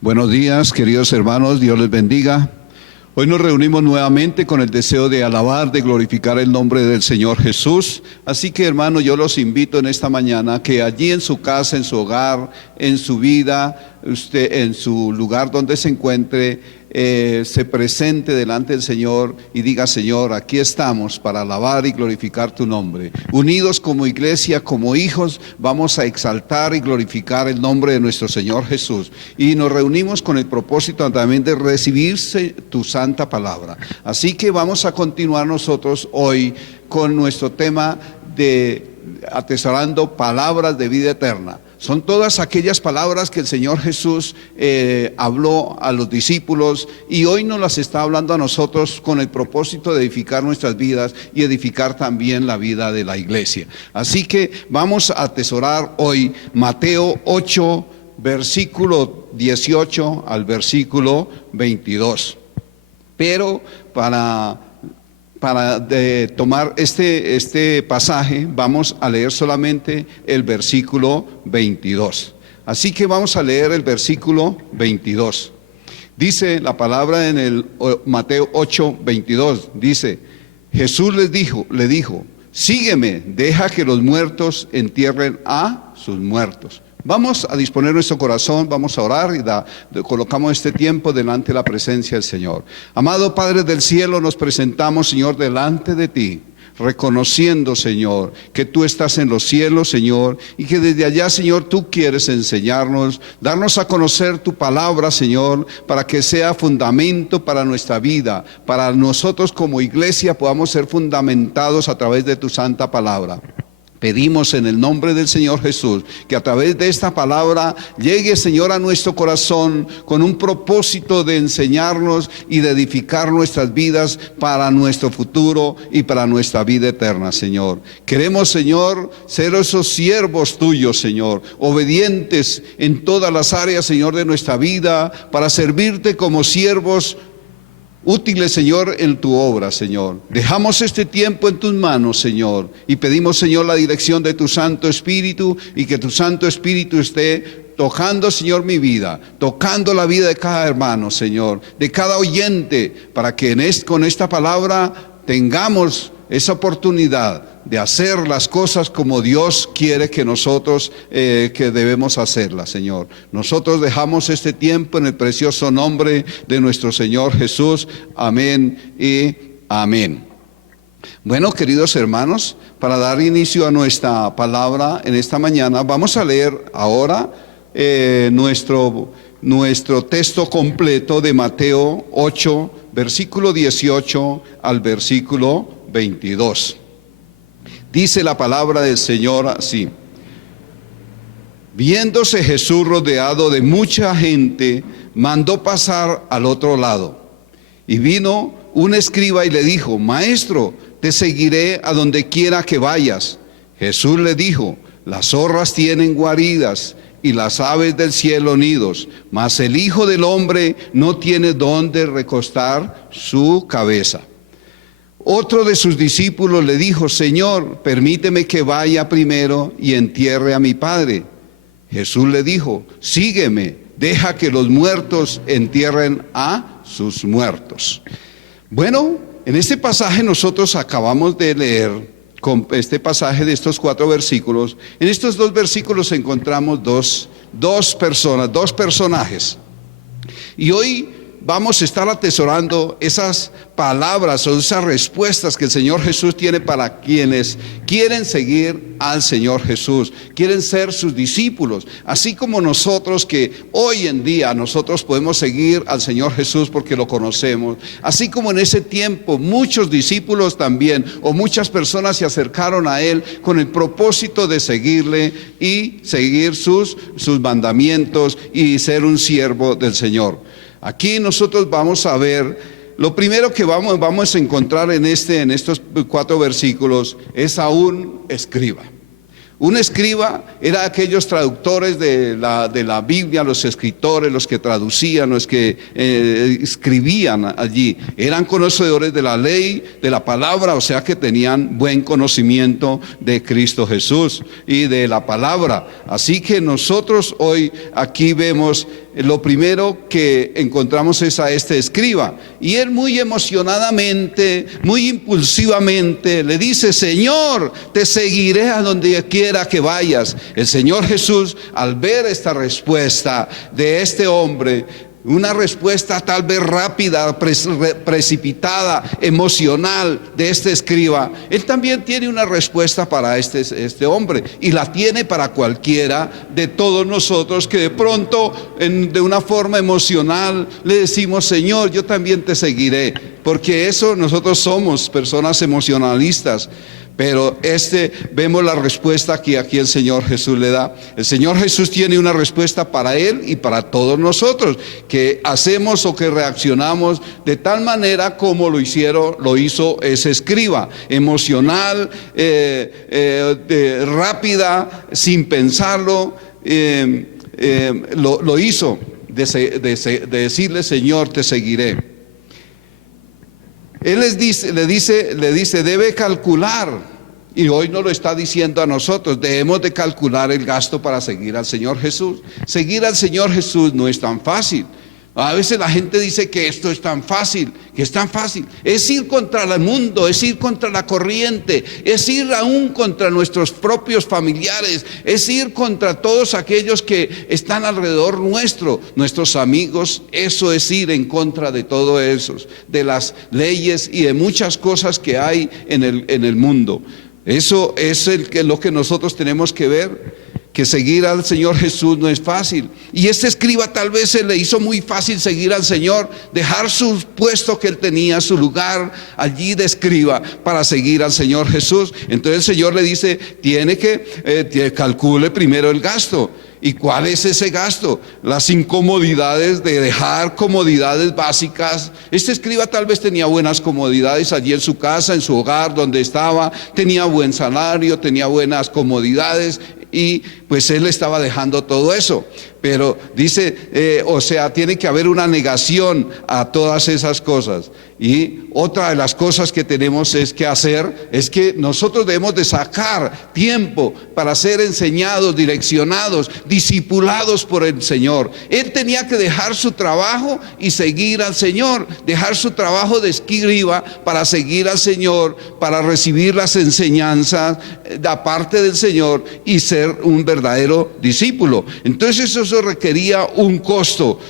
Buenos días, queridos hermanos, Dios les bendiga. Hoy nos reunimos nuevamente con el deseo de alabar, de glorificar el nombre del Señor Jesús. Así que, hermanos, yo los invito en esta mañana que allí en su casa, en su hogar, en su vida, usted en su lugar donde se encuentre, se presente delante del Señor y diga: Señor, aquí estamos para alabar y glorificar tu nombre. Unidos como iglesia, como hijos, vamos a exaltar y glorificar el nombre de nuestro Señor Jesús. Y nos reunimos con el propósito también de recibirse tu santa palabra. Así que vamos a continuar nosotros hoy con nuestro tema de atesorando palabras de vida eterna. Son todas aquellas palabras que el Señor Jesús habló a los discípulos y hoy nos las está hablando a nosotros con el propósito de edificar nuestras vidas y edificar también la vida de la iglesia. Así que vamos a atesorar hoy Mateo 8, versículo 18 al versículo 22. Pero para tomar este pasaje vamos a leer solamente el versículo 22. Así que vamos a leer el versículo 22. Dice la palabra en el Mateo 8, 22. Dice: Jesús le dijo, sígueme, deja que los muertos entierren a sus muertos. Vamos a disponer nuestro corazón, vamos a orar y colocamos este tiempo delante de la presencia del Señor. Amado Padre del cielo, nos presentamos, Señor, delante de ti, reconociendo, Señor, que tú estás en los cielos, Señor, y que desde allá, Señor, tú quieres enseñarnos, darnos a conocer tu palabra, Señor, para que sea fundamento para nuestra vida, para nosotros como iglesia podamos ser fundamentados a través de tu santa palabra. Pedimos en el nombre del Señor Jesús que a través de esta palabra llegue, Señor, a nuestro corazón con un propósito de enseñarnos y de edificar nuestras vidas para nuestro futuro y para nuestra vida eterna, Señor. Queremos, Señor, ser esos siervos tuyos, Señor, obedientes en todas las áreas, Señor, de nuestra vida, para servirte como siervos útiles, Señor, en tu obra, Señor. Dejamos este tiempo en tus manos, Señor, y pedimos, Señor, la dirección de tu Santo Espíritu, y que tu Santo Espíritu esté tocando, Señor, mi vida, tocando la vida de cada hermano, Señor, de cada oyente, para que con esta palabra tengamos esa oportunidad de hacer las cosas como Dios quiere que nosotros que debemos hacerlas, Señor. Nosotros dejamos este tiempo en el precioso nombre de nuestro Señor Jesús. Amén y amén. Bueno, queridos hermanos, para dar inicio a nuestra palabra en esta mañana, vamos a leer ahora nuestro texto completo de Mateo 8, versículo 18 al versículo 22. Dice la palabra del Señor así: viéndose Jesús rodeado de mucha gente, mandó pasar al otro lado. Y vino un escriba y le dijo: Maestro, te seguiré a donde quiera que vayas. Jesús le dijo: las zorras tienen guaridas y las aves del cielo nidos, mas el Hijo del Hombre no tiene dónde recostar su cabeza. Otro de sus discípulos le dijo: Señor, permíteme que vaya primero y entierre a mi padre. Jesús le dijo: sígueme, deja que los muertos entierren a sus muertos. Bueno, en este pasaje nosotros acabamos de leer, con este pasaje de estos 4 versículos, en estos 2 versículos encontramos dos personajes. Y hoy vamos a estar atesorando esas palabras o esas respuestas que el Señor Jesús tiene para quienes quieren seguir al Señor Jesús, quieren ser sus discípulos, así como nosotros, que hoy en día nosotros podemos seguir al Señor Jesús porque lo conocemos, así como en ese tiempo muchos discípulos también, o muchas personas se acercaron a Él con el propósito de seguirle y seguir sus mandamientos y ser un siervo del Señor. Aquí nosotros vamos a ver, lo primero que vamos a encontrar en estos 4 versículos es a un escriba. Un escriba era aquellos traductores de la Biblia, los escritores, los que traducían, los que escribían allí. Eran conocedores de la ley, de la palabra, o sea que tenían buen conocimiento de Cristo Jesús y de la palabra. Así que nosotros hoy aquí vemos lo primero que encontramos es a este escriba. Y él muy emocionadamente, muy impulsivamente le dice: Señor, te seguiré a donde quiera que vayas. El Señor Jesús, al ver esta respuesta de este hombre, una respuesta tal vez rápida, precipitada, emocional de este escriba, él también tiene una respuesta para este hombre, y la tiene para cualquiera de todos nosotros que de pronto de una forma emocional le decimos: Señor, yo también te seguiré, porque eso, nosotros somos personas emocionalistas. Pero vemos la respuesta que aquí el Señor Jesús le da. El Señor Jesús tiene una respuesta para él y para todos nosotros, que hacemos o que reaccionamos de tal manera como lo hizo ese escriba, emocional, rápida, sin pensarlo, lo hizo, de decirle: Señor, te seguiré. Él le dice, debe calcular, y hoy nos lo está diciendo a nosotros, debemos de calcular el gasto para seguir al Señor Jesús. Seguir al Señor Jesús no es tan fácil. A veces la gente dice que esto es tan fácil, que es tan fácil. Es ir contra el mundo, es ir contra la corriente, es ir aún contra nuestros propios familiares, es ir contra todos aquellos que están alrededor nuestro, nuestros amigos. Eso es ir en contra de todo eso, de las leyes y de muchas cosas que hay en el mundo. Eso es lo que nosotros tenemos que ver, que seguir al Señor Jesús no es fácil. Y este escriba tal vez se le hizo muy fácil seguir al Señor, dejar su puesto que él tenía, su lugar allí de escriba, para seguir al Señor Jesús. Entonces el Señor le dice: tiene que calcule primero el gasto. ¿Y cuál es ese gasto? Las incomodidades de dejar comodidades básicas. Este escriba tal vez tenía buenas comodidades allí en su casa, en su hogar donde estaba, tenía buen salario, tenía buenas comodidades, y pues él estaba dejando todo eso. Pero dice, tiene que haber una negación a todas esas cosas. Y otra de las cosas que tenemos que hacer es que nosotros debemos de sacar tiempo para ser enseñados, direccionados, discipulados por el Señor. Él tenía que dejar su trabajo y seguir al Señor, dejar su trabajo de escriba para seguir al Señor, para recibir las enseñanzas de parte del Señor y ser un verdadero discípulo. Entonces eso requería un costo.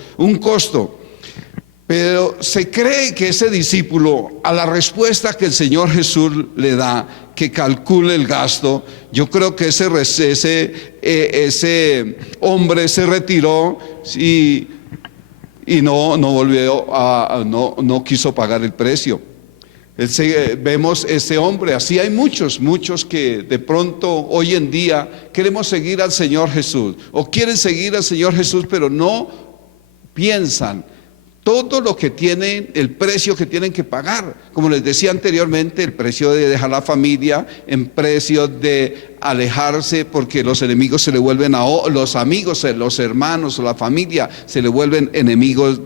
Pero se cree que ese discípulo, a la respuesta que el Señor Jesús le da, que calcule el gasto, yo creo que ese hombre se retiró y no volvió no quiso pagar el precio. Vemos ese hombre, así hay muchos que de pronto hoy en día queremos seguir al Señor Jesús, o quieren seguir al Señor Jesús, pero no piensan todo lo que tienen, el precio que tienen que pagar. Como les decía anteriormente, el precio de dejar la familia, el precio de alejarse, porque los enemigos se le vuelven los amigos, los hermanos o la familia se le vuelven enemigos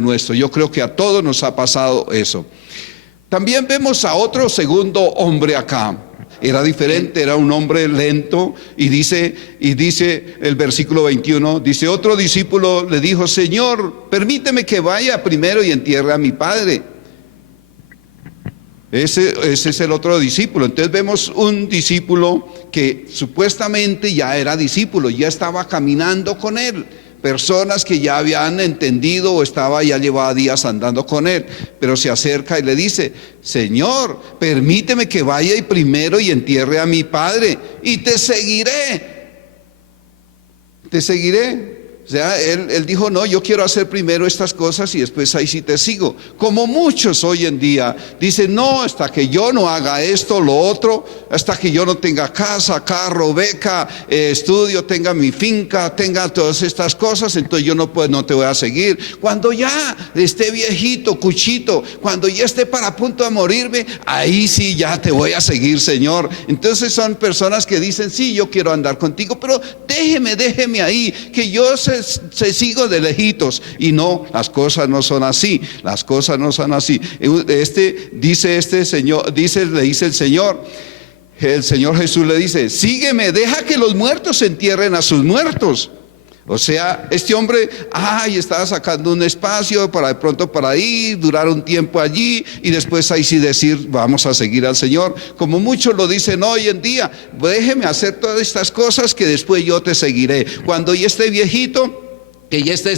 nuestros. Yo creo que a todos nos ha pasado eso. También vemos a otro segundo hombre acá. Era diferente, era un hombre lento, y dice el versículo 21, dice: otro discípulo le dijo: Señor, permíteme que vaya primero y entierre a mi padre. Ese es el otro discípulo. Entonces vemos un discípulo que supuestamente ya era discípulo, ya estaba caminando con él. Personas que ya habían entendido o ya llevaba días andando con él, pero se acerca y le dice: Señor, permíteme que vaya y primero y entierre a mi padre, y te seguiré. O sea, él dijo: no, yo quiero hacer primero estas cosas y después ahí sí te sigo. Como muchos hoy en día dicen: no, hasta que yo no haga esto, lo otro, hasta que yo no tenga casa, carro, beca, estudio, tenga mi finca, tenga todas estas cosas, entonces yo no te voy a seguir. Cuando ya esté viejito, cuchito, cuando ya esté para punto de morirme, ahí sí ya te voy a seguir, Señor. Entonces son personas que dicen: sí, yo quiero andar contigo, pero déjeme ahí, que yo se sigo de lejitos. Y no, las cosas no son así. Le dice el Señor. El Señor Jesús le dice: sígueme, deja que los muertos entierren a sus muertos. O sea, este hombre, estaba sacando un espacio para de pronto para ahí, durar un tiempo allí y después ahí sí decir, vamos a seguir al Señor. Como muchos lo dicen hoy en día, déjeme hacer todas estas cosas que después yo te seguiré. Cuando ya esté viejito, que ya esté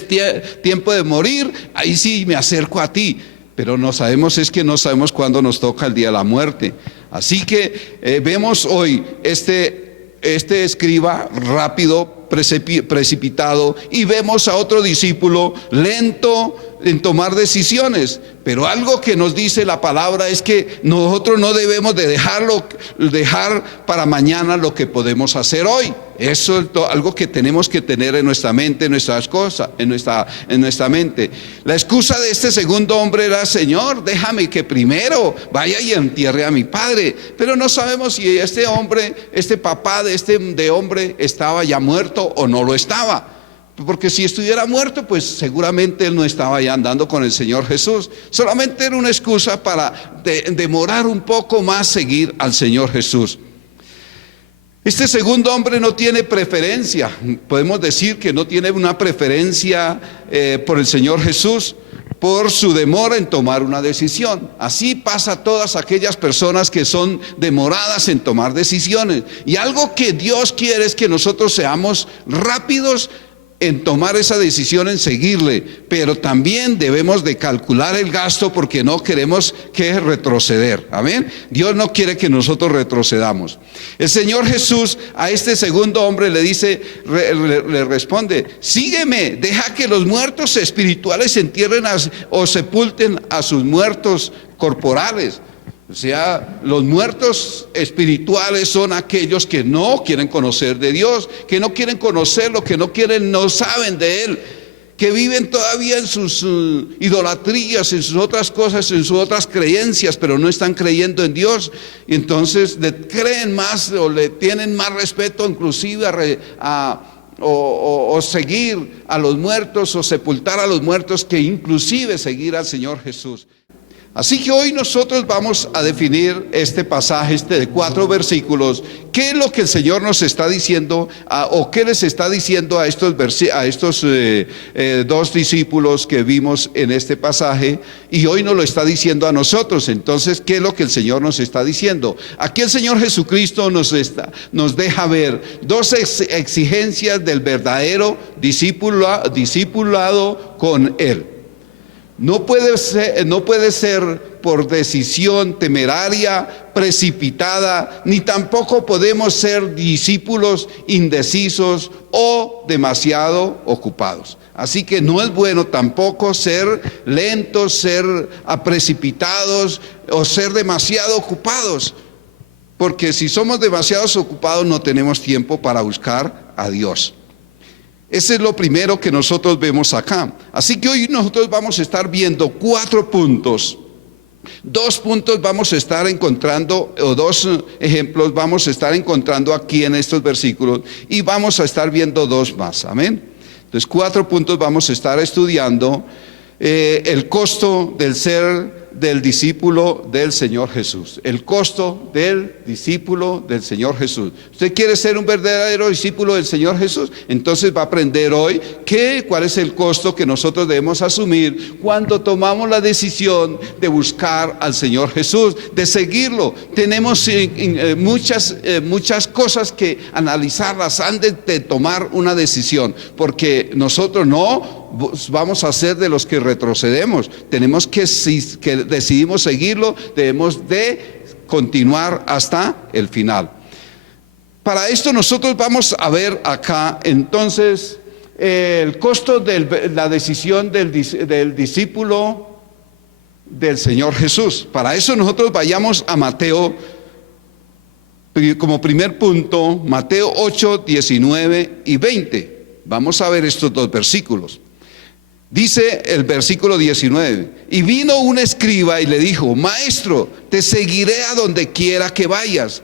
tiempo de morir, ahí sí me acerco a ti. Pero no sabemos cuándo nos toca el día de la muerte. Así que vemos hoy este escriba rápido, precipitado, y vemos a otro discípulo lento en tomar decisiones. Pero algo que nos dice la palabra es que nosotros no debemos de dejar para mañana lo que podemos hacer hoy. Eso es algo que tenemos que tener en nuestra mente, en nuestras cosas, en nuestra mente. La excusa de este segundo hombre era: Señor, déjame que primero vaya y entierre a mi padre. Pero no sabemos si este hombre, este papá de hombre, estaba ya muerto o no lo estaba. Porque si estuviera muerto, pues seguramente él no estaba ya andando con el Señor Jesús. Solamente era una excusa para demorar un poco más seguir al Señor Jesús. Este segundo hombre no tiene preferencia. Podemos decir que no tiene una preferencia por el Señor Jesús, por su demora en tomar una decisión. Así pasa a todas aquellas personas que son demoradas en tomar decisiones. Y algo que Dios quiere es que nosotros seamos rápidos en tomar esa decisión, en seguirle, pero también debemos de calcular el gasto, porque no queremos que retroceder. Amén. Dios no quiere que nosotros retrocedamos. El Señor Jesús a este segundo hombre le dice, le responde: sígueme, deja que los muertos espirituales entierren o sepulten a sus muertos corporales. O sea, los muertos espirituales son aquellos que no quieren conocer de Dios, que no quieren conocerlo, que no saben de Él, que viven todavía en sus idolatrías, en sus otras cosas, en sus otras creencias, pero no están creyendo en Dios. Y entonces le creen más o le tienen más respeto, inclusive o seguir a los muertos o sepultar a los muertos, que inclusive seguir al Señor Jesús. Así que hoy nosotros vamos a definir este pasaje, de 4 versículos. ¿Qué es lo que el Señor nos está diciendo o qué les está diciendo a estos dos discípulos que vimos en este pasaje? Y hoy nos lo está diciendo a nosotros. Entonces, ¿qué es lo que el Señor nos está diciendo? Aquí el Señor Jesucristo nos deja ver 2 exigencias del verdadero discipulado con Él. No puede ser por decisión temeraria, precipitada, ni tampoco podemos ser discípulos indecisos o demasiado ocupados. Así que no es bueno tampoco ser lentos, ser precipitados o ser demasiado ocupados, porque si somos demasiado ocupados no tenemos tiempo para buscar a Dios. Ese es lo primero que nosotros vemos acá. Así que hoy nosotros vamos a estar viendo 4 puntos. 2 puntos vamos a estar encontrando, o 2 ejemplos vamos a estar encontrando aquí en estos versículos, y vamos a estar viendo 2 más. Amén. Entonces 4 puntos vamos a estar estudiando. El costo del ser del discípulo del Señor Jesús. El costo del discípulo del Señor Jesús. ¿Usted quiere ser un verdadero discípulo del Señor Jesús? Entonces va a aprender hoy cuál es el costo que nosotros debemos asumir cuando tomamos la decisión de buscar al Señor Jesús, de seguirlo. Tenemos muchas cosas que analizarlas antes de tomar una decisión, porque nosotros no vamos a ser de los que retrocedemos. Tenemos que, si decidimos seguirlo, debemos de continuar hasta el final. Para esto nosotros vamos a ver acá entonces el costo de la decisión del discípulo del Señor Jesús. Para eso nosotros vayamos a Mateo, como primer punto, Mateo 8, 19 y 20. Vamos a ver estos 2 versículos. Dice el versículo 19: y vino un escriba y le dijo: Maestro, te seguiré a donde quiera que vayas.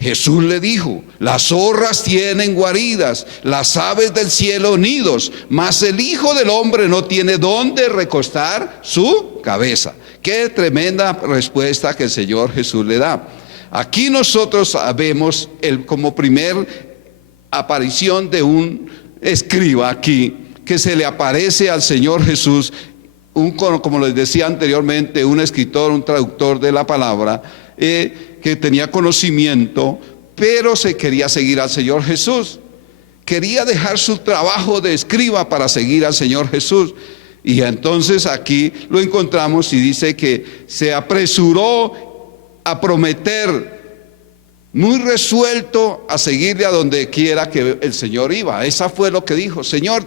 Jesús le dijo: las zorras tienen guaridas, las aves del cielo nidos, mas el Hijo del Hombre no tiene dónde recostar su cabeza. Qué tremenda respuesta que el Señor Jesús le da. Aquí nosotros vemos como primer aparición de un escriba aquí que se le aparece al Señor Jesús, como les decía anteriormente, un escritor, un traductor de la palabra, que tenía conocimiento, pero se quería seguir al Señor Jesús. Quería dejar su trabajo de escriba para seguir al Señor Jesús. Y entonces aquí lo encontramos y dice que se apresuró a prometer, muy resuelto a seguirle a donde quiera que el Señor iba. Esa fue lo que dijo: Señor,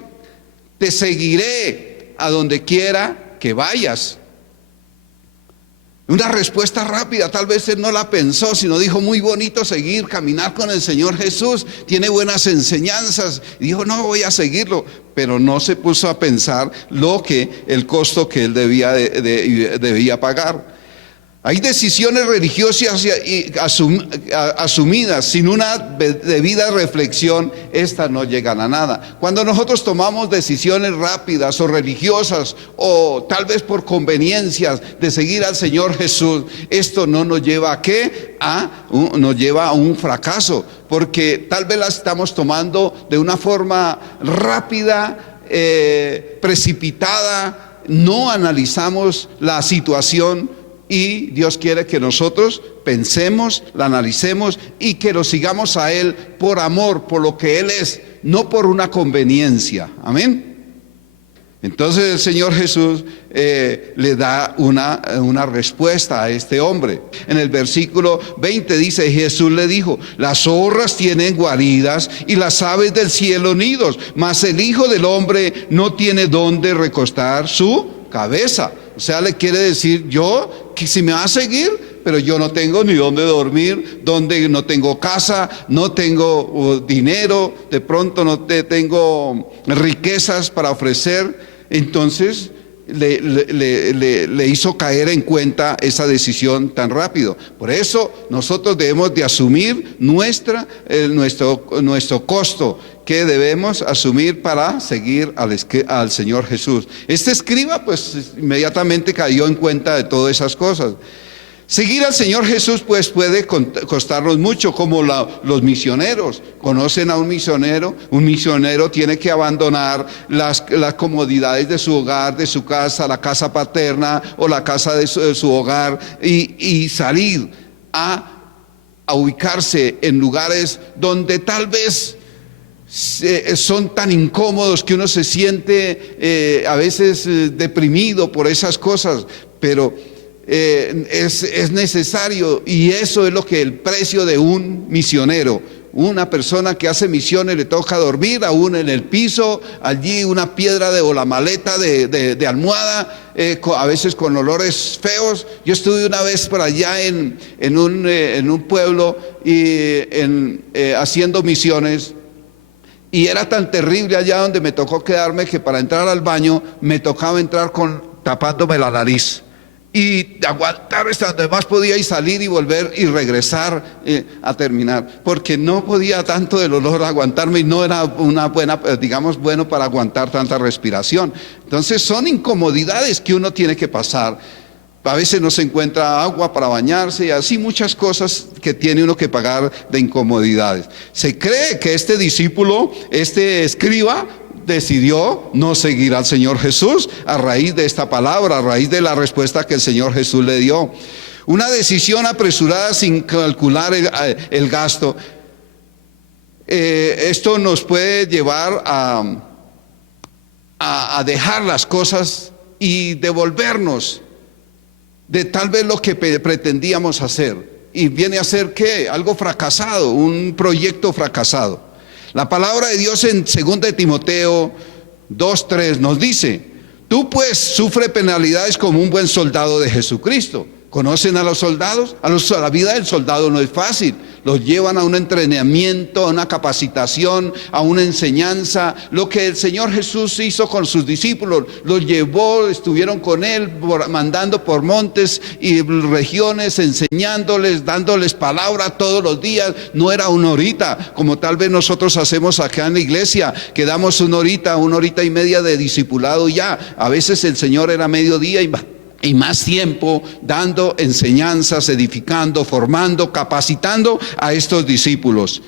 te seguiré a donde quiera que vayas. Una respuesta rápida, tal vez él no la pensó, sino dijo: muy bonito seguir, caminar con el Señor Jesús, tiene buenas enseñanzas. Y dijo: no, voy a seguirlo. Pero no se puso a pensar el costo que él debía pagar. Hay decisiones religiosas asumidas sin una debida reflexión, estas no llegan a nada. Cuando nosotros tomamos decisiones rápidas o religiosas, o tal vez por conveniencias de seguir al Señor Jesús, esto no nos lleva a ¿qué? Nos lleva a un fracaso, porque tal vez la estamos tomando de una forma rápida, precipitada, no analizamos la situación. Y Dios quiere que nosotros pensemos, la analicemos y que lo sigamos a Él por amor, por lo que Él es, no por una conveniencia. Amén. Entonces el Señor Jesús le da una respuesta a este hombre. En el versículo 20 dice: Jesús le dijo: las zorras tienen guaridas y las aves del cielo nidos, mas el Hijo del Hombre no tiene dónde recostar su cabeza. O sea, le quiere decir: yo, que si me va a seguir, pero yo no tengo ni dónde dormir, no tengo casa, no tengo dinero, de pronto no tengo riquezas para ofrecer. Entonces le hizo caer en cuenta esa decisión tan rápido. Por eso nosotros debemos de asumir nuestro costo que debemos asumir para seguir al Señor Jesús. Este escriba pues inmediatamente cayó en cuenta de todas esas cosas. Seguir al Señor Jesús pues puede costarnos mucho, como los misioneros. ¿Conocen a un misionero? Un misionero tiene que abandonar las comodidades de su hogar, de su casa, la casa paterna o la casa de su hogar, y salir a ubicarse en lugares donde tal vez son tan incómodos que uno se siente a veces deprimido por esas cosas, pero es necesario, y eso es lo que el precio de un misionero. Una persona que hace misiones le toca dormir aún en el piso, allí una piedra o la maleta de almohada, a veces con olores feos. Yo estuve una vez por allá en un pueblo haciendo misiones, y era tan terrible allá donde me tocó quedarme que para entrar al baño me tocaba entrar tapándome la nariz y aguantar hasta donde más podía, y salir y volver y regresar a terminar, porque no podía tanto del olor aguantarme, y no era bueno para aguantar tanta respiración. Entonces son incomodidades que uno tiene que pasar. A veces no se encuentra agua para bañarse, y así muchas cosas que tiene uno que pagar de incomodidades. Se cree que este discípulo, este escriba, decidió no seguir al Señor Jesús a raíz de esta palabra, a raíz de la respuesta que el Señor Jesús le dio. Una decisión apresurada sin calcular el gasto. Esto nos puede llevar a dejar las cosas y devolvernos de tal vez lo que pretendíamos hacer, y viene a ser ¿qué? Algo fracasado, un proyecto fracasado. La palabra de Dios en 2 de Timoteo 2:3 nos dice: tú pues sufre penalidades como un buen soldado de Jesucristo. ¿Conocen a los soldados? La vida del soldado no es fácil. Los llevan a un entrenamiento, a una capacitación, a una enseñanza. Lo que el Señor Jesús hizo con sus discípulos, los llevó, estuvieron con Él, mandando por montes y regiones, enseñándoles, dándoles palabra todos los días. No era una horita, como tal vez nosotros hacemos acá en la iglesia, que damos una horita y media de discipulado ya. A veces el Señor era mediodía y más tiempo dando enseñanzas, edificando, formando, capacitando a estos discípulos.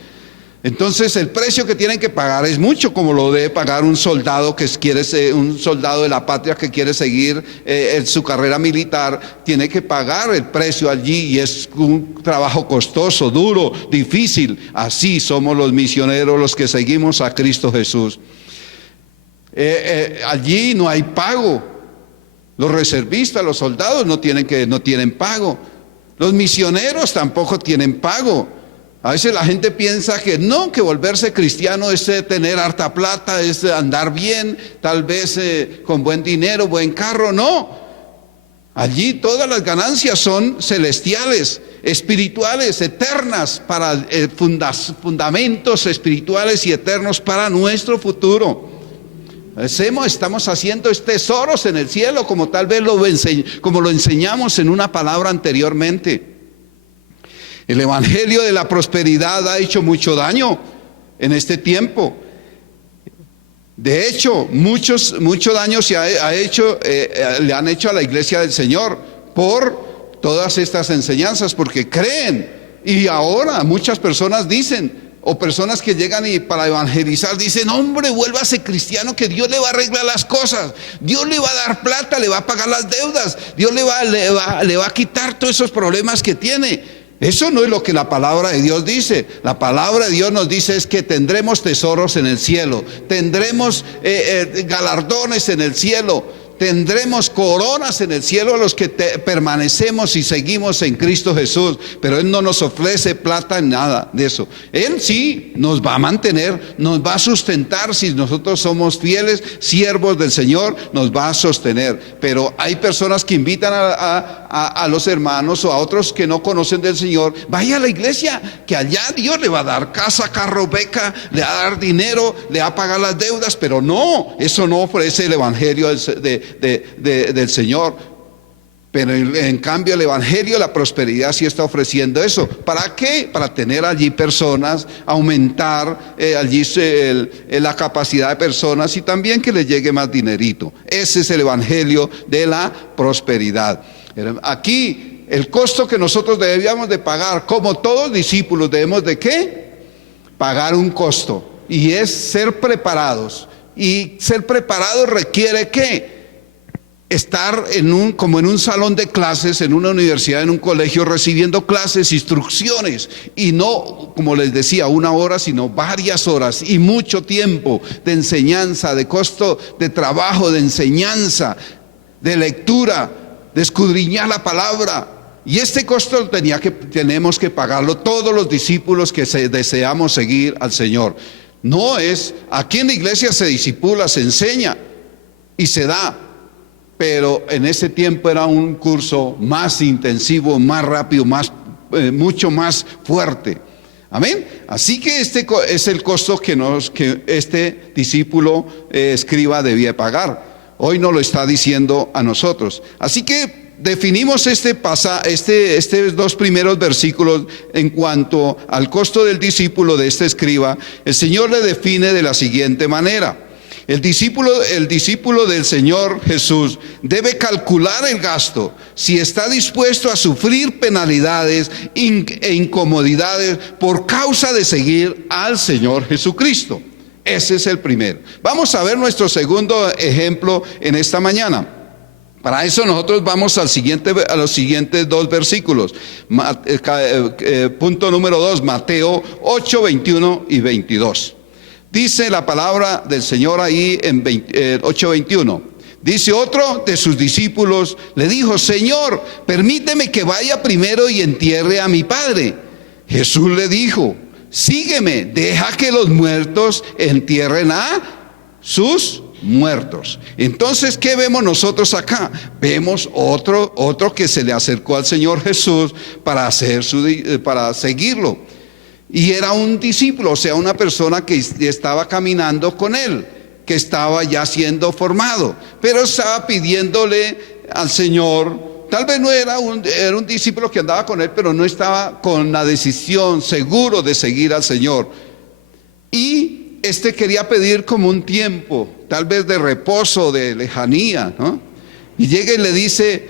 Entonces el precio que tienen que pagar es mucho, como lo debe pagar un soldado que quiere ser, un soldado de la patria que quiere seguir en su carrera militar, tiene que pagar el precio allí y es un trabajo costoso, duro, difícil. Así somos los misioneros, los que seguimos a Cristo Jesús. Allí no hay pago. Los reservistas, los soldados no tienen pago. Los misioneros tampoco tienen pago. A veces la gente piensa que no, que volverse cristiano es tener harta plata, es andar bien, tal vez con buen dinero, buen carro. No, allí todas las ganancias son celestiales, espirituales, eternas, para fundamentos espirituales y eternos para nuestro futuro. Estamos haciendo tesoros en el cielo, como tal vez como lo enseñamos en una palabra anteriormente. El evangelio de la prosperidad ha hecho mucho daño en este tiempo. De hecho, mucho daño le han hecho a la iglesia del Señor por todas estas enseñanzas, porque creen. Y ahora muchas personas dicen, o personas que llegan y para evangelizar dicen: hombre, vuélvase cristiano, que Dios le va a arreglar las cosas, Dios le va a dar plata, le va a pagar las deudas, Dios le va a quitar todos esos problemas que tiene. Eso no es lo que la palabra de Dios dice. La palabra de Dios nos dice es que tendremos tesoros en el cielo, tendremos galardones en el cielo, tendremos coronas en el cielo a los que permanecemos y seguimos en Cristo Jesús. Pero Él no nos ofrece plata en nada de eso. Él sí nos va a mantener, nos va a sustentar. Si nosotros somos fieles siervos del Señor, nos va a sostener. Pero hay personas que invitan a los hermanos o a otros que no conocen del Señor: vaya a la iglesia, que allá Dios le va a dar casa, carro, beca, le va a dar dinero, le va a pagar las deudas. Pero no, eso no ofrece el evangelio del Señor. Pero en cambio el evangelio de la prosperidad sí está ofreciendo eso. ¿Para qué? Para tener allí personas, aumentar allí la capacidad de personas y también que les llegue más dinerito. Ese es el evangelio de la prosperidad. Aquí el costo que nosotros debíamos de pagar, como todos discípulos, debemos de ¿qué? Pagar un costo, y es ser preparados. Y ser preparados requiere ¿qué? Estar como en un salón de clases, en una universidad, en un colegio, recibiendo clases, instrucciones, y no, como les decía, 1 hora, sino varias horas y mucho tiempo de enseñanza, de costo de trabajo, de enseñanza, de lectura, de escudriñar la palabra. Y este costo tenemos que pagarlo todos los discípulos que deseamos seguir al Señor. No es, aquí en la iglesia se discipula, se enseña y se da. Pero en ese tiempo era un curso más intensivo, más rápido, mucho más fuerte. Amén. Así que este es el costo que este discípulo escriba debía pagar. Hoy nos lo está diciendo a nosotros. Así que definimos estos 2 primeros versículos en cuanto al costo del discípulo de este escriba. El Señor le define de la siguiente manera. El discípulo del Señor Jesús debe calcular el gasto, si está dispuesto a sufrir penalidades e incomodidades por causa de seguir al Señor Jesucristo. Ese es el primero. Vamos a ver nuestro segundo ejemplo en esta mañana. Para eso nosotros vamos a los siguientes 2 versículos. Punto número 2, Mateo 8, 21 y 22. Dice la palabra del Señor ahí en 8:21. Dice: otro de sus discípulos le dijo: Señor, permíteme que vaya primero y entierre a mi padre. Jesús le dijo: sígueme, deja que los muertos entierren a sus muertos. Entonces, ¿qué vemos nosotros acá? Vemos otro que se le acercó al Señor Jesús para seguirlo. Y era un discípulo, o sea, una persona que estaba caminando con él, que estaba ya siendo formado, pero estaba pidiéndole al Señor. Tal vez no era un discípulo que andaba con él, pero no estaba con la decisión seguro de seguir al Señor. Y quería pedir como un tiempo, tal vez de reposo, de lejanía, ¿no? Y llega y le dice,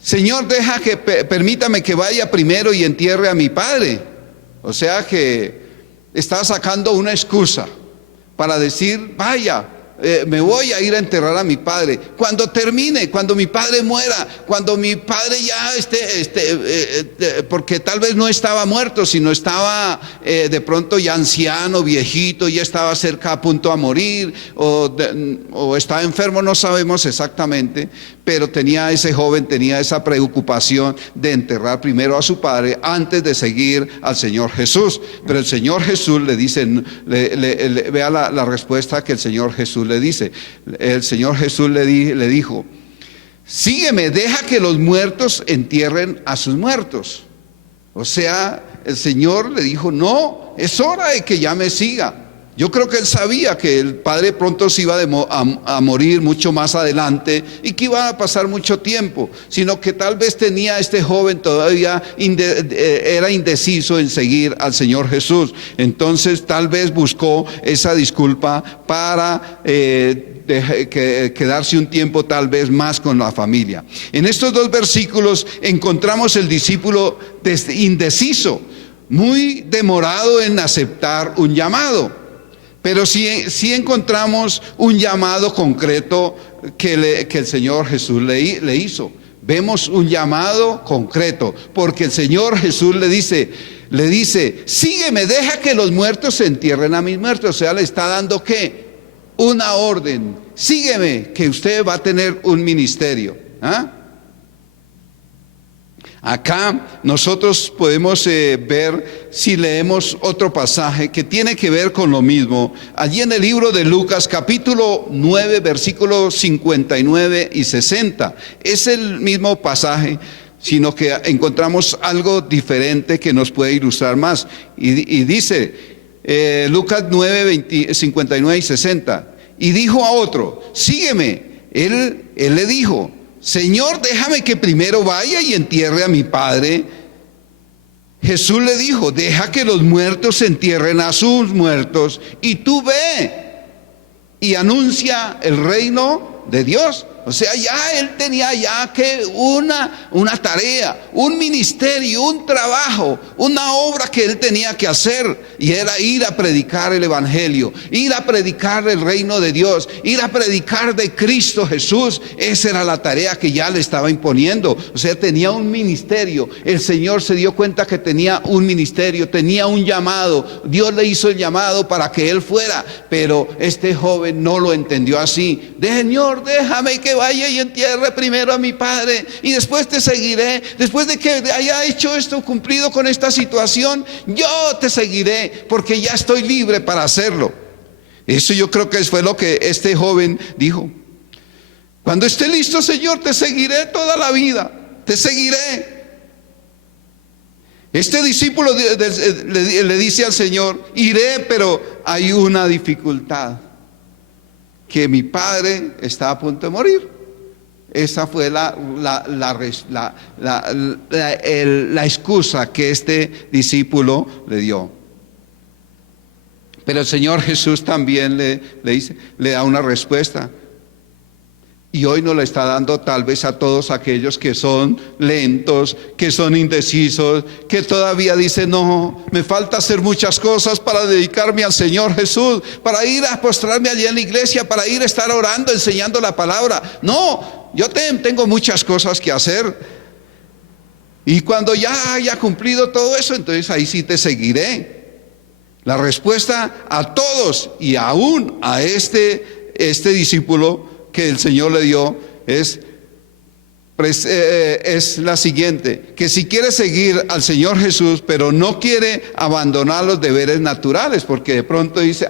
Señor, permítame que vaya primero y entierre a mi padre. O sea que está sacando una excusa para decir, vaya, me voy a ir a enterrar a mi padre. Cuando termine, cuando mi padre muera, cuando mi padre ya porque tal vez no estaba muerto, sino estaba de pronto ya anciano, viejito, ya estaba cerca a punto a morir, o estaba enfermo, no sabemos exactamente, pero ese joven tenía esa preocupación de enterrar primero a su padre antes de seguir al Señor Jesús. Pero el Señor Jesús le dice, vea la respuesta que el Señor Jesús le dice. El Señor Jesús le dijo, sígueme, deja que los muertos entierren a sus muertos. O sea, el Señor le dijo, no, es hora de que ya me siga. Yo creo que él sabía que el padre pronto se iba a morir mucho más adelante y que iba a pasar mucho tiempo, sino que tal vez tenía este joven todavía, era indeciso en seguir al Señor Jesús. Entonces tal vez buscó esa disculpa para quedarse un tiempo tal vez más con la familia. En estos dos versículos encontramos el discípulo indeciso, muy demorado en aceptar un llamado. Pero sí encontramos un llamado concreto que el Señor Jesús le hizo. Vemos un llamado concreto, porque el Señor Jesús le dice, sígueme, deja que los muertos se entierren a mis muertos. O sea, le está dando ¿qué? Una orden. Sígueme, que usted va a tener un ministerio. Acá nosotros podemos ver, si leemos otro pasaje que tiene que ver con lo mismo, allí en el libro de Lucas capítulo 9 versículos 59 y 60, es el mismo pasaje, sino que encontramos algo diferente que nos puede ilustrar más, y dice Lucas 9, 59 y 60, y dijo a otro, sígueme. Él le dijo, Señor, déjame que primero vaya y entierre a mi padre. Jesús le dijo, deja que los muertos entierren a sus muertos, y tú ve y anuncia el reino de Dios. O sea, ya él tenía ya que una tarea, un ministerio, un trabajo, una obra que él tenía que hacer, y era ir a predicar el evangelio, ir a predicar el reino de Dios, ir a predicar de Cristo Jesús. Esa era la tarea que ya le estaba imponiendo. O sea, tenía un ministerio. El Señor se dio cuenta que tenía un ministerio, tenía un llamado. Dios le hizo el llamado para que él fuera, pero este joven no lo entendió así. Señor, déjame que vaya y entierre primero a mi padre, y después te seguiré. Después de que haya hecho esto, cumplido con esta situación, yo te seguiré, porque ya estoy libre para hacerlo. Eso yo creo que fue lo que este joven dijo. Cuando esté listo, Señor, te seguiré toda la vida, te seguiré. Este discípulo le dice al Señor, iré, pero hay una dificultad, que mi padre está a punto de morir. Esa fue la excusa que este discípulo le dio. Pero el Señor Jesús también le da una respuesta. Y hoy nos la está dando tal vez a todos aquellos que son lentos, que son indecisos, que todavía dicen, no, me falta hacer muchas cosas para dedicarme al Señor Jesús, para ir a postrarme allí en la iglesia, para ir a estar orando, enseñando la palabra. No, yo tengo muchas cosas que hacer. Y cuando ya haya cumplido todo eso, entonces ahí sí te seguiré. La respuesta a todos, y aún a este discípulo que el Señor le dio, es la siguiente: que si quiere seguir al Señor Jesús, pero no quiere abandonar los deberes naturales, porque de pronto dice,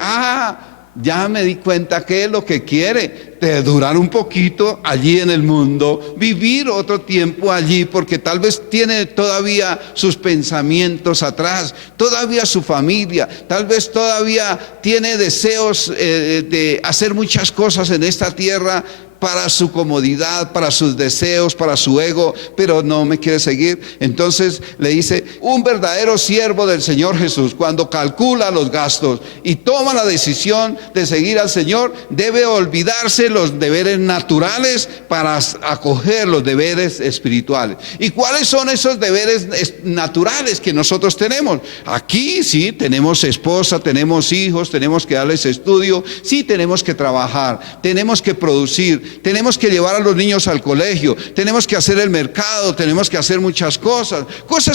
ya me di cuenta que es lo que quiere, de durar un poquito allí en el mundo, vivir otro tiempo allí, porque tal vez tiene todavía sus pensamientos atrás, todavía su familia, tal vez todavía tiene deseos de hacer muchas cosas en esta tierra, para su comodidad, para sus deseos, para su ego, pero no me quiere seguir. Entonces le dice, un verdadero siervo del Señor Jesús, cuando calcula los gastos y toma la decisión de seguir al Señor, debe olvidarse los deberes naturales para acoger los deberes espirituales. ¿Y cuáles son esos deberes naturales que nosotros tenemos? Aquí sí, tenemos esposa, tenemos hijos, tenemos que darles estudio, sí tenemos que trabajar, tenemos que producir, tenemos que llevar a los niños al colegio, tenemos que hacer el mercado, tenemos que hacer muchas cosas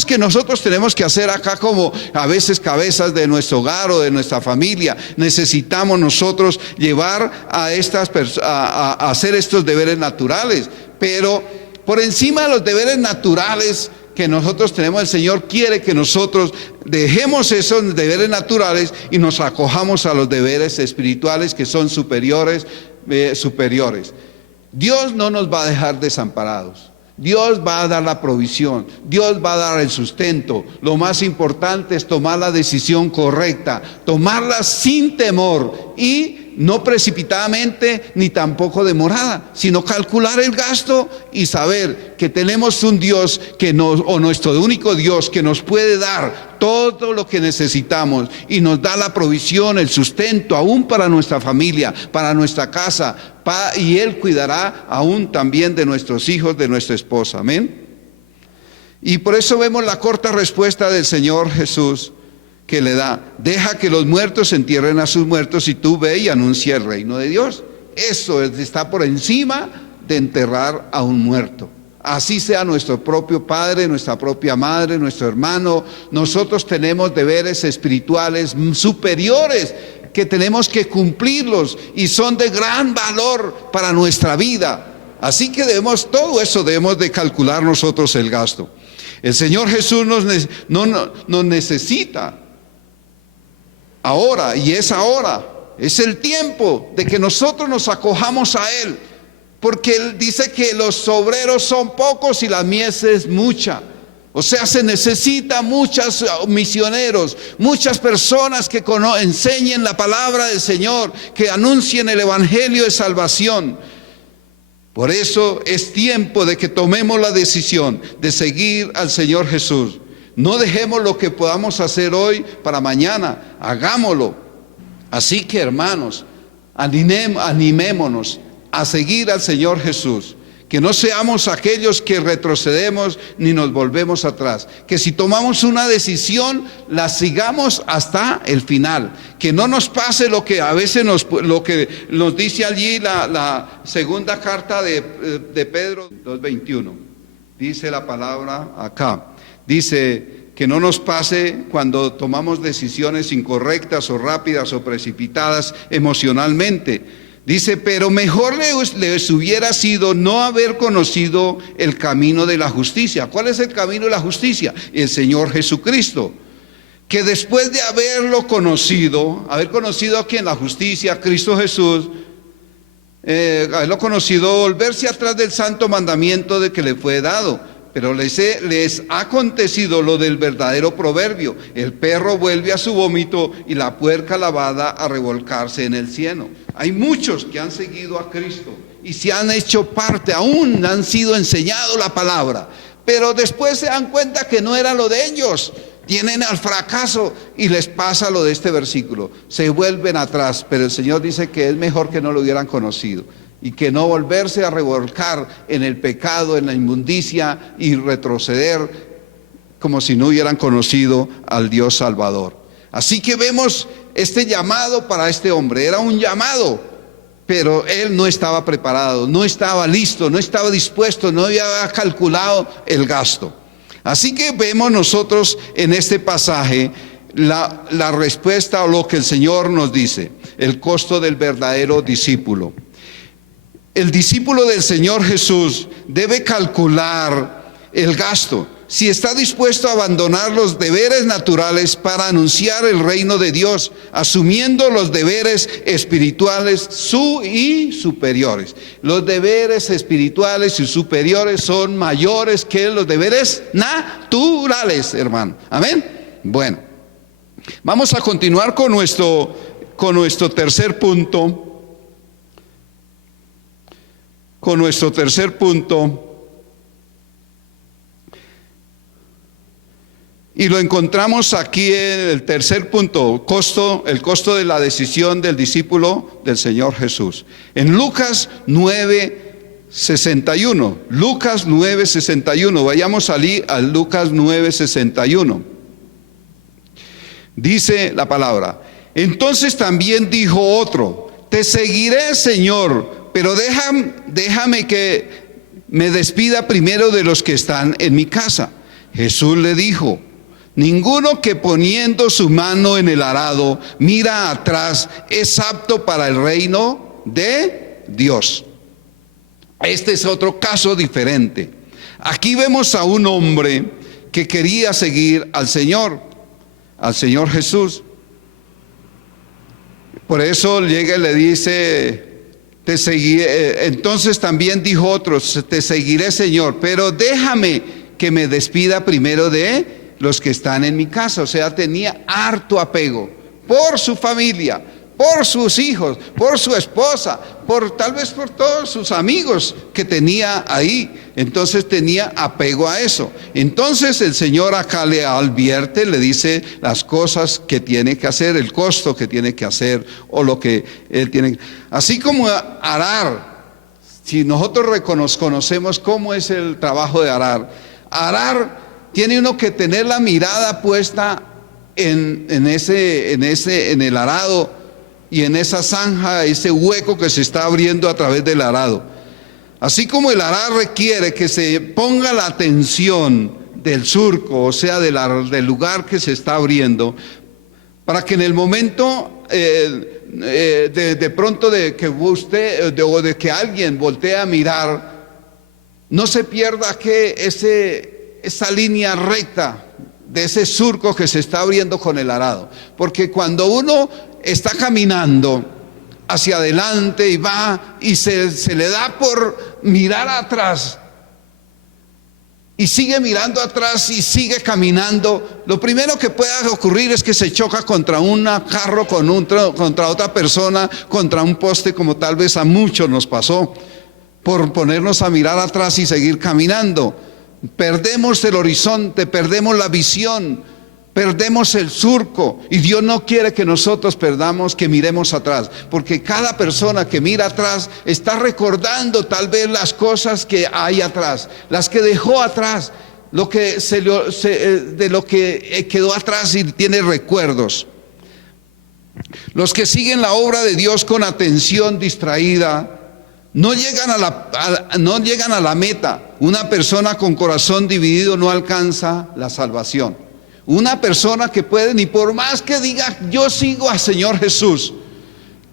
que nosotros tenemos que hacer acá como a veces cabezas de nuestro hogar o de nuestra familia. Necesitamos nosotros llevar a estas personas a hacer estos deberes naturales, pero por encima de los deberes naturales que nosotros tenemos, el Señor quiere que nosotros dejemos esos deberes naturales y nos acojamos a los deberes espirituales que son superiores. Dios no nos va a dejar desamparados. Dios va a dar la provisión, Dios va a dar el sustento. Lo más importante es tomar la decisión correcta, tomarla sin temor y no precipitadamente ni tampoco demorada, sino calcular el gasto y saber que tenemos un Dios o nuestro único Dios que nos puede dar todo lo que necesitamos y nos da la provisión, el sustento, aún para nuestra familia, para nuestra casa, y Él cuidará aún también de nuestros hijos, de nuestra esposa. Amén. Y por eso vemos la corta respuesta del Señor Jesús que le da: deja que los muertos entierren a sus muertos y tú ve y anuncia el reino de Dios. Eso está por encima de enterrar a un muerto. Así sea nuestro propio padre, nuestra propia madre, nuestro hermano, nosotros tenemos deberes espirituales superiores que tenemos que cumplirlos y son de gran valor para nuestra vida. Así que todo eso debemos de calcular nosotros el gasto. El Señor Jesús nos necesita ahora, y es ahora, es el tiempo de que nosotros nos acojamos a Él, porque Él dice que los obreros son pocos y la mies es mucha. O sea, se necesita muchos misioneros, muchas personas que enseñen la palabra del Señor, que anuncien el evangelio de salvación. Por eso es tiempo de que tomemos la decisión de seguir al Señor Jesús. No dejemos lo que podamos hacer hoy para mañana, hagámoslo. Así que, hermanos, animémonos a seguir al Señor Jesús. Que no seamos aquellos que retrocedemos ni nos volvemos atrás. Que si tomamos una decisión, la sigamos hasta el final. Que no nos pase lo que a veces lo que nos dice allí la segunda carta de Pedro 2:21. Dice la palabra acá. Dice que no nos pase cuando tomamos decisiones incorrectas o rápidas o precipitadas emocionalmente. Dice, pero mejor les hubiera sido no haber conocido el camino de la justicia. ¿Cuál es el camino de la justicia? El Señor Jesucristo. Que después de haber conocido a quien la justicia, Cristo Jesús, haberlo conocido, volverse atrás del santo mandamiento de que le fue dado. Pero les ha acontecido lo del verdadero proverbio: el perro vuelve a su vómito y la puerca lavada a revolcarse en el cieno. Hay muchos que han seguido a Cristo y se han hecho parte, aún han sido enseñado la palabra, pero después se dan cuenta que no era lo de ellos. Tienen al fracaso y les pasa lo de este versículo. Se vuelven atrás, pero el Señor dice que es mejor que no lo hubieran conocido y que no volverse a revolcar en el pecado, en la inmundicia y retroceder como si no hubieran conocido al Dios Salvador. Así que vemos este llamado para este hombre. Era un llamado, pero él no estaba preparado, no estaba listo, no estaba dispuesto, no había calculado el gasto. Así que vemos nosotros en este pasaje la respuesta o lo que el Señor nos dice: el costo del verdadero discípulo. El discípulo del Señor Jesús debe calcular el gasto. Si está dispuesto a abandonar los deberes naturales para anunciar el reino de Dios, asumiendo los deberes espirituales y superiores. Los deberes espirituales y superiores son mayores que los deberes naturales, hermano. Amén. Bueno, vamos a continuar con nuestro tercer punto. con nuestro tercer punto. Y lo encontramos aquí en el tercer punto, el costo de la decisión del discípulo del Señor Jesús. En Lucas 9:61, Lucas 9:61, vayamos a Lucas 9:61. Dice la palabra: entonces también dijo otro: te seguiré, Señor, pero déjame que me despida primero de los que están en mi casa. Jesús le dijo: ninguno que poniendo su mano en el arado mira atrás es apto para el reino de Dios. Este es otro caso diferente. Aquí vemos a un hombre que quería seguir al Señor Jesús. Por eso llega y le dice: te seguiré. Entonces también dijo otro: te seguiré, Señor, pero déjame que me despida primero de los que están en mi casa. O sea, tenía harto apego por su familia, por sus hijos, por su esposa, tal vez por todos sus amigos que tenía ahí. Entonces tenía apego a eso. Entonces el Señor acá le advierte, le dice las cosas que tiene que hacer, el costo que tiene que hacer, o lo que él tiene. Así como arar, si nosotros conocemos cómo es el trabajo de arar tiene uno que tener la mirada puesta en el arado y en esa zanja, ese hueco que se está abriendo a través del arado. Así como el arar requiere que se ponga la atención del surco, o sea, del lugar que se está abriendo, para que en el momento de pronto de que usted o de que alguien voltee a mirar, no se pierda que esa línea recta de ese surco que se está abriendo con el arado. Porque cuando uno está caminando hacia adelante y va y se le da por mirar atrás y sigue mirando atrás y sigue caminando, lo primero que pueda ocurrir es que se choca contra un carro, contra otra persona, contra un poste, como tal vez a muchos nos pasó por ponernos a mirar atrás y seguir caminando. Perdemos el horizonte, perdemos la visión, perdemos el surco, y Dios no quiere que nosotros perdamos, que miremos atrás, porque cada persona que mira atrás está recordando tal vez las cosas que hay atrás, las que dejó atrás, de lo que quedó atrás, y tiene recuerdos. Los que siguen la obra de Dios con atención distraída no llegan a la meta. Una persona con corazón dividido no alcanza la salvación. Una persona que puede, ni por más que diga yo sigo al Señor Jesús,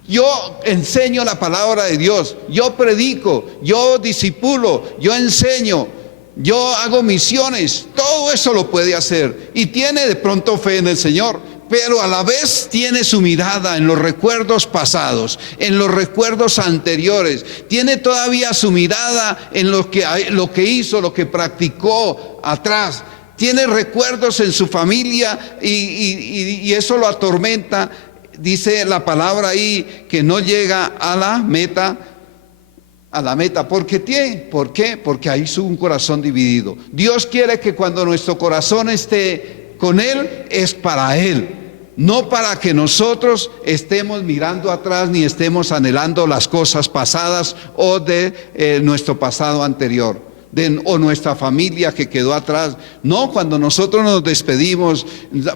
yo enseño la palabra de Dios, yo predico, yo discipulo, yo enseño, yo hago misiones, todo eso lo puede hacer y tiene de pronto fe en el Señor, pero a la vez tiene su mirada en los recuerdos pasados, en los recuerdos anteriores, tiene todavía su mirada en lo que hizo, lo que practicó atrás, tiene recuerdos en su familia y eso lo atormenta. Dice la palabra ahí que no llega a la meta. ¿Por qué? Porque hay un corazón dividido. Dios quiere que cuando nuestro corazón esté con Él, es para Él, no para que nosotros estemos mirando atrás ni estemos anhelando las cosas pasadas o de nuestro pasado anterior. O nuestra familia que quedó atrás. No, cuando nosotros nos despedimos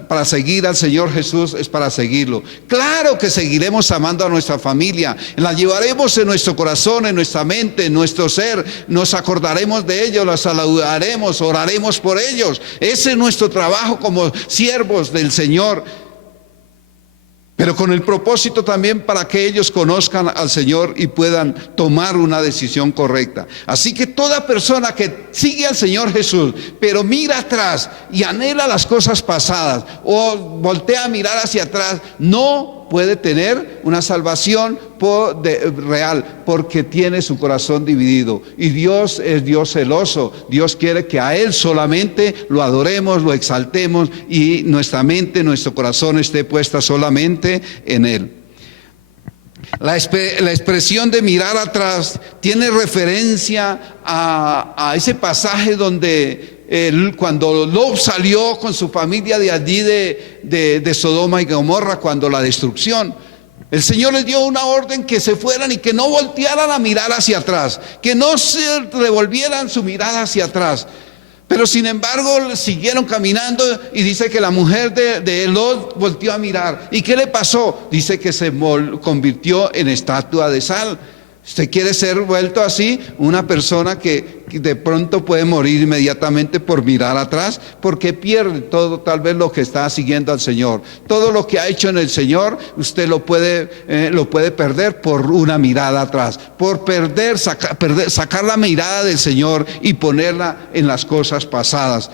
para seguir al Señor Jesús, es para seguirlo. Claro que seguiremos amando a nuestra familia, la llevaremos en nuestro corazón, en nuestra mente, en nuestro ser, nos acordaremos de ellos, los saludaremos, oraremos por ellos. Ese es nuestro trabajo como siervos del Señor, pero con el propósito también para que ellos conozcan al Señor y puedan tomar una decisión correcta. Así que toda persona que sigue al Señor Jesús, pero mira atrás y anhela las cosas pasadas o voltea a mirar hacia atrás, no puede tener una salvación real, porque tiene su corazón dividido. Y Dios es Dios celoso. Dios quiere que a Él solamente lo adoremos, lo exaltemos, y nuestra mente, nuestro corazón esté puesta solamente en Él. La expresión de mirar atrás tiene referencia a ese pasaje donde cuando Lot salió con su familia de allí de Sodoma y Gomorra, cuando la destrucción, el Señor les dio una orden que se fueran y que no voltearan a mirar hacia atrás, que no se revolvieran su mirada hacia atrás. Pero sin embargo siguieron caminando y dice que la mujer de Lot volteó a mirar. ¿Y qué le pasó? Dice que se convirtió en estatua de sal. ¿Usted quiere ser vuelto así? Una persona que de pronto puede morir inmediatamente por mirar atrás, porque pierde todo, tal vez lo que está siguiendo al Señor. Todo lo que ha hecho en el Señor, usted lo puede perder por una mirada atrás, por sacar la mirada del Señor y ponerla en las cosas pasadas.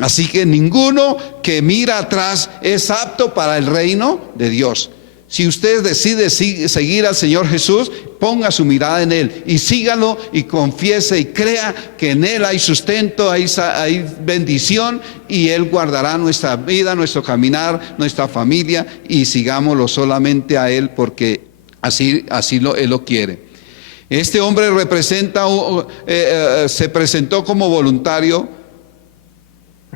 Así que ninguno que mira atrás es apto para el reino de Dios. Si usted decide seguir al Señor Jesús, ponga su mirada en Él y sígalo y confiese y crea que en Él hay sustento, hay bendición, y Él guardará nuestra vida, nuestro caminar, nuestra familia, y sigámoslo solamente a Él, porque así Él lo quiere. Este hombre se presentó como voluntario,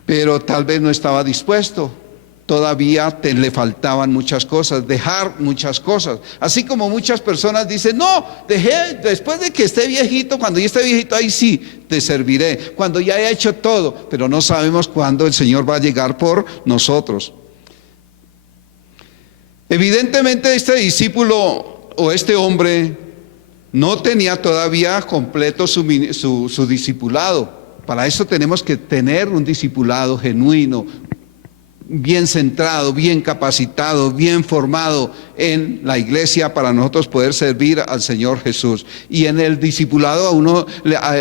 pero tal vez no estaba dispuesto. Todavía le faltaban muchas cosas, dejar muchas cosas. Así como muchas personas dicen, no, después de que esté viejito, cuando ya esté viejito, ahí sí te serviré, cuando ya haya hecho todo. Pero no sabemos cuándo el Señor va a llegar por nosotros. Evidentemente este discípulo o este hombre no tenía todavía completo su discipulado. Para eso tenemos que tener un discipulado genuino, bien centrado, bien capacitado, bien formado en la iglesia, para nosotros poder servir al Señor Jesús. Y en el discipulado a uno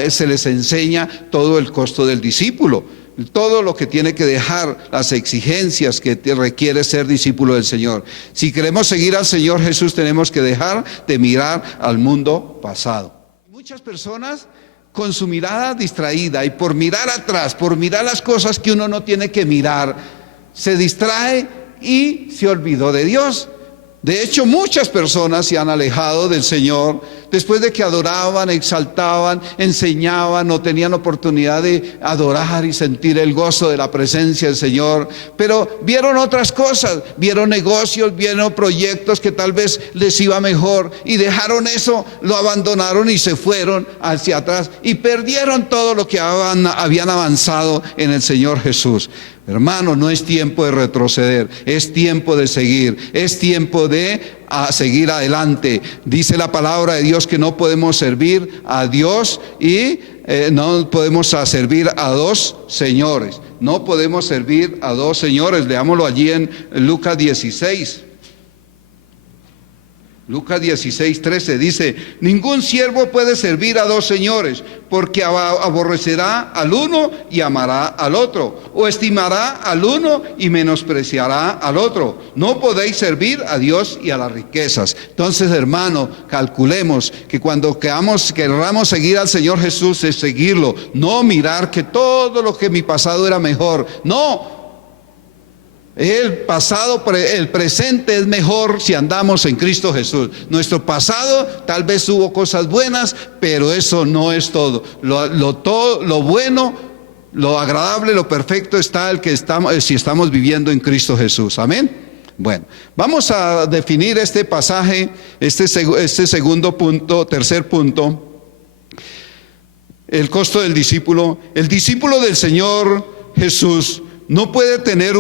se les enseña todo el costo del discípulo, todo lo que tiene que dejar, las exigencias que requiere ser discípulo del Señor. Si queremos seguir al Señor Jesús, tenemos que dejar de mirar al mundo pasado. Muchas personas con su mirada distraída y por mirar atrás, por mirar las cosas que uno no tiene que mirar, se distrae y se olvidó de Dios. De hecho, muchas personas se han alejado del Señor después de que adoraban, exaltaban, enseñaban, no tenían oportunidad de adorar y sentir el gozo de la presencia del Señor. Pero vieron otras cosas, vieron negocios, vieron proyectos que tal vez les iba mejor y dejaron eso, lo abandonaron y se fueron hacia atrás y perdieron todo lo que habían avanzado en el Señor Jesús. Hermano, no es tiempo de retroceder, es tiempo de seguir, es tiempo de seguir adelante. Dice la palabra de Dios que no podemos servir a Dios y no podemos servir a dos señores. No podemos servir a dos señores. Leámoslo allí en Lucas 16. Lucas 16:13 dice: ningún siervo puede servir a dos señores, porque aborrecerá al uno y amará al otro, o estimará al uno y menospreciará al otro. No podéis servir a Dios y a las riquezas. Entonces, hermano, calculemos que cuando queramos seguir al Señor Jesús, es seguirlo, no mirar que todo lo que mi pasado era mejor. No. El presente es mejor si andamos en Cristo Jesús. Nuestro pasado tal vez hubo cosas buenas, pero eso no es todo. Lo bueno, lo agradable, lo perfecto está si estamos viviendo en Cristo Jesús. Amén. Bueno, vamos a definir este pasaje, este segundo punto, tercer punto. El costo del discípulo. El discípulo del Señor Jesús no puede tener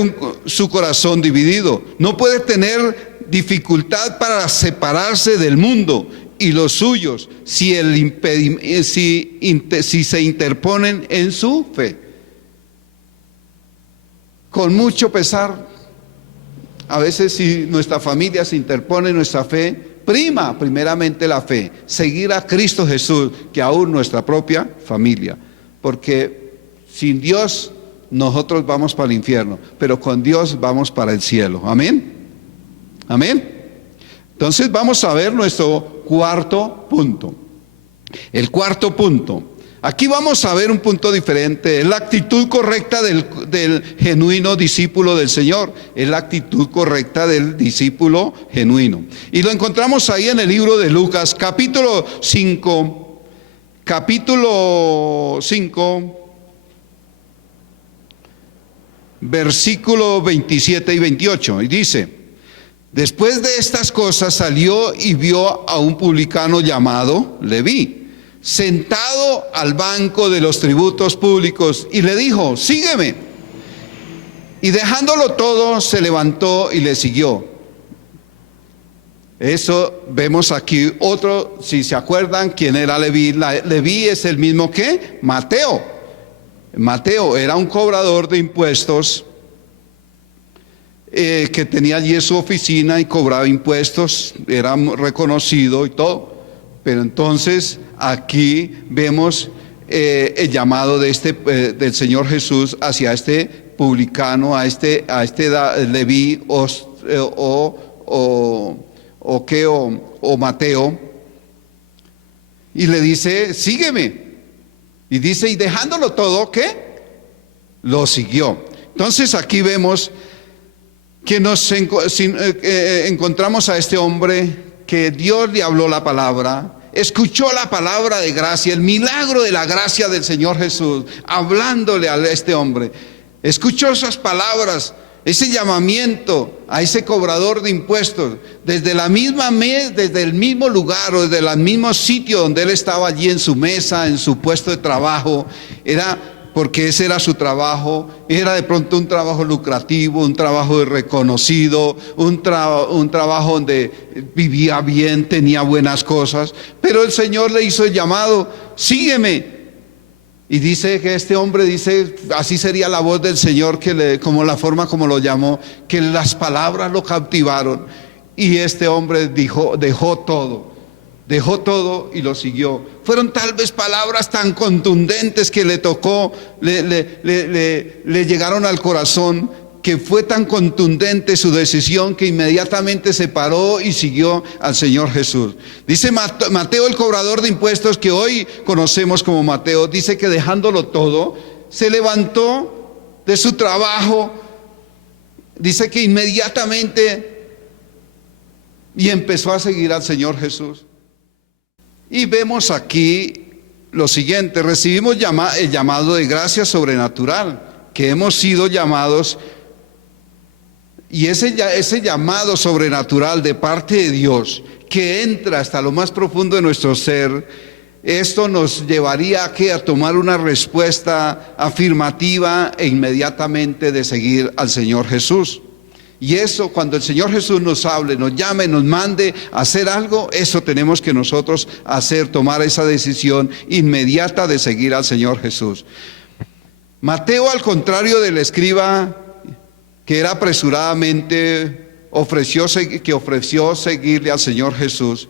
su corazón dividido, no puede tener dificultad para separarse del mundo y los suyos si se interponen en su fe. Con mucho pesar, a veces si nuestra familia se interpone en nuestra fe, primeramente la fe, seguir a Cristo Jesús, que aún nuestra propia familia, porque sin Dios nosotros vamos para el infierno, pero con Dios vamos para el cielo. Amén. Amén. Entonces vamos a ver nuestro cuarto punto. El cuarto punto: Aquí vamos a ver un punto diferente. Es la actitud correcta del genuino discípulo del Señor. Es la actitud correcta del discípulo genuino. Y lo encontramos ahí en el libro de Lucas, capítulo 5, versículo 27 y 28. Y dice: después de estas cosas salió y vio a un publicano llamado Leví, sentado al banco de los tributos públicos, y le dijo: sígueme. Y dejándolo todo, se levantó y le siguió. Eso vemos aquí otro, si se acuerdan, ¿quién era Leví? Leví es el mismo que Mateo. Mateo era un cobrador de impuestos que tenía allí su oficina y cobraba impuestos, era reconocido y todo. Pero entonces aquí vemos el llamado del Señor Jesús hacia este publicano, a este Leví o Mateo, y le dice: sígueme. Y dice: y dejándolo todo, ¿qué? Lo siguió. Entonces aquí vemos que encontramos a este hombre que Dios le habló la palabra, escuchó la palabra de gracia, el milagro de la gracia del Señor Jesús, hablándole a este hombre. Escuchó esas palabras, ese llamamiento a ese cobrador de impuestos, desde el mismo lugar o desde el mismo sitio donde él estaba allí en su mesa, en su puesto de trabajo. Porque ese era su trabajo, era de pronto un trabajo lucrativo, un trabajo reconocido, un trabajo donde vivía bien, tenía buenas cosas, pero el Señor le hizo el llamado: sígueme. Y dice que este hombre dice, así sería la voz del Señor, como la forma como lo llamó, que las palabras lo cautivaron, y este hombre dejó todo y lo siguió. Fueron tal vez palabras tan contundentes que le llegaron al corazón, que fue tan contundente su decisión que inmediatamente se paró y siguió al Señor Jesús. Dice Mateo, el cobrador de impuestos, que hoy conocemos como Mateo, dice que dejándolo todo, se levantó de su trabajo, dice que inmediatamente, y empezó a seguir al Señor Jesús. Y vemos aquí lo siguiente: recibimos el llamado de gracia sobrenatural, que hemos sido llamados, y ese llamado sobrenatural de parte de Dios, que entra hasta lo más profundo de nuestro ser, esto nos llevaría a tomar una respuesta afirmativa e inmediatamente de seguir al Señor Jesús. Y eso, cuando el Señor Jesús nos hable, nos llame, nos mande a hacer algo, eso tenemos que nosotros hacer, tomar esa decisión inmediata de seguir al Señor Jesús. Mateo, al contrario del escriba, que era apresuradamente ofreció seguirle al Señor Jesús,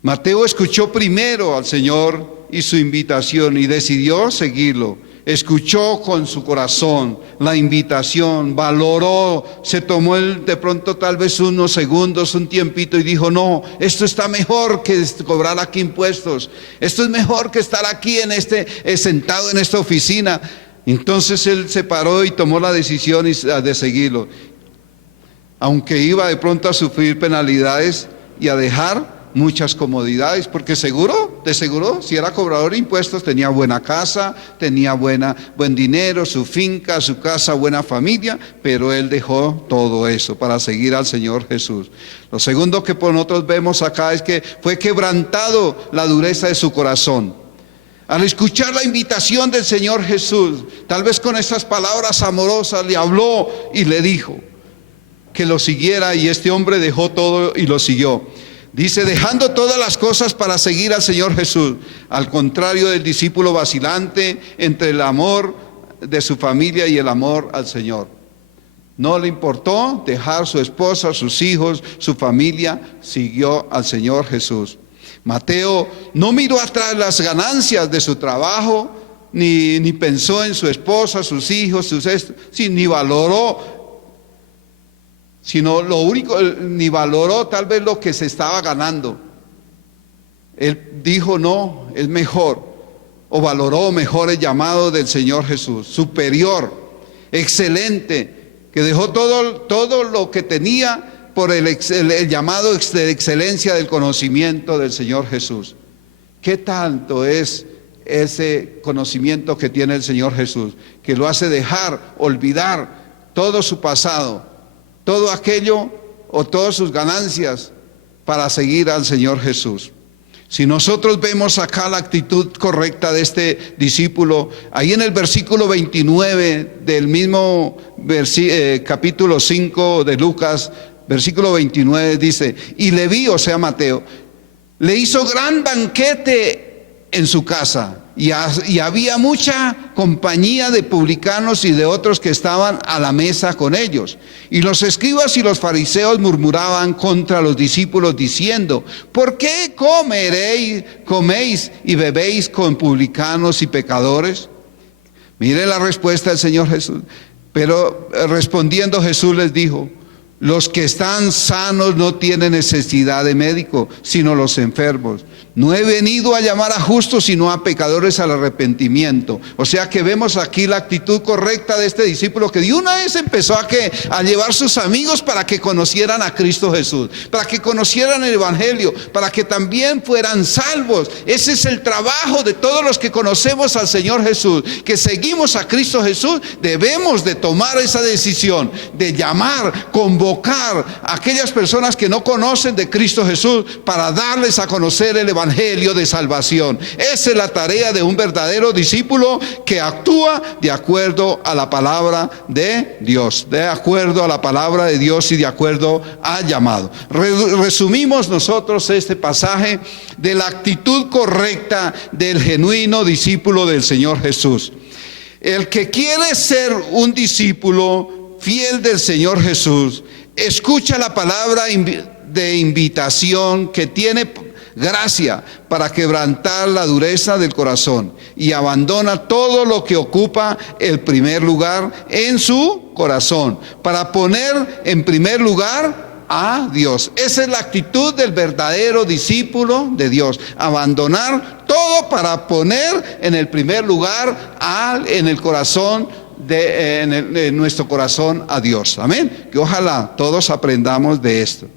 Mateo escuchó primero al Señor y su invitación y decidió seguirlo. Escuchó con su corazón la invitación, valoró, se tomó de pronto tal vez unos segundos, un tiempito, y dijo: no, esto está mejor que cobrar aquí impuestos, esto es mejor que estar aquí sentado en esta oficina. Entonces él se paró y tomó la decisión de seguirlo, aunque iba de pronto a sufrir penalidades y a dejar muchas comodidades, porque de seguro, si era cobrador de impuestos, tenía buena casa, tenía buen dinero, su finca, su casa, buena familia, pero él dejó todo eso para seguir al Señor Jesús. Lo segundo que nosotros vemos acá es que fue quebrantado la dureza de su corazón. Al escuchar la invitación del Señor Jesús, tal vez con esas palabras amorosas, le habló y le dijo que lo siguiera, y este hombre dejó todo y lo siguió. Dice: dejando todas las cosas para seguir al Señor Jesús. Al contrario del discípulo vacilante entre el amor de su familia y el amor al Señor. No le importó dejar su esposa, sus hijos, su familia, siguió al Señor Jesús. Mateo no miró atrás las ganancias de su trabajo, ni pensó en su esposa, sus hijos, ni valoró, ni valoró tal vez lo que se estaba ganando. Él dijo: no, es mejor o valoró mejor el llamado del Señor Jesús, superior, excelente, que dejó todo lo que tenía por el llamado de excelencia del conocimiento del Señor Jesús. ¿Qué tanto es ese conocimiento que tiene el Señor Jesús, que lo hace dejar, olvidar todo su pasado, todo aquello o todas sus ganancias para seguir al Señor Jesús? Si nosotros vemos acá la actitud correcta de este discípulo, ahí en el versículo 29 del mismo capítulo 5 de Lucas, versículo 29 dice: y Leví, o sea Mateo, le hizo gran banquete en su casa, y había mucha compañía de publicanos y de otros que estaban a la mesa con ellos. Y los escribas y los fariseos murmuraban contra los discípulos diciendo: ¿por qué coméis y bebéis con publicanos y pecadores? Mire la respuesta del Señor Jesús. Pero respondiendo Jesús les dijo: los que están sanos no tienen necesidad de médico, sino los enfermos. No he venido a llamar a justos, sino a pecadores al arrepentimiento. O sea que vemos aquí la actitud correcta de este discípulo, que de una vez empezó a llevar sus amigos para que conocieran a Cristo Jesús, para que conocieran el Evangelio, para que también fueran salvos. Ese es el trabajo de todos los que conocemos al Señor Jesús, que seguimos a Cristo Jesús. Debemos de tomar esa decisión de llamar, convocar a aquellas personas que no conocen de Cristo Jesús, para darles a conocer el Evangelio de salvación. Esa es la tarea de un verdadero discípulo, que actúa de acuerdo a la palabra de Dios, de acuerdo a la palabra de Dios y de acuerdo al llamado. Resumimos nosotros este pasaje de la actitud correcta del genuino discípulo del Señor Jesús. El que quiere ser un discípulo fiel del Señor Jesús, escucha la palabra de invitación que tiene gracia para quebrantar la dureza del corazón, y abandona todo lo que ocupa el primer lugar en su corazón para poner en primer lugar a Dios. Esa es la actitud del verdadero discípulo de Dios: abandonar todo para poner en el primer lugar en el corazón en nuestro corazón a Dios. Amén. Que ojalá todos aprendamos de esto.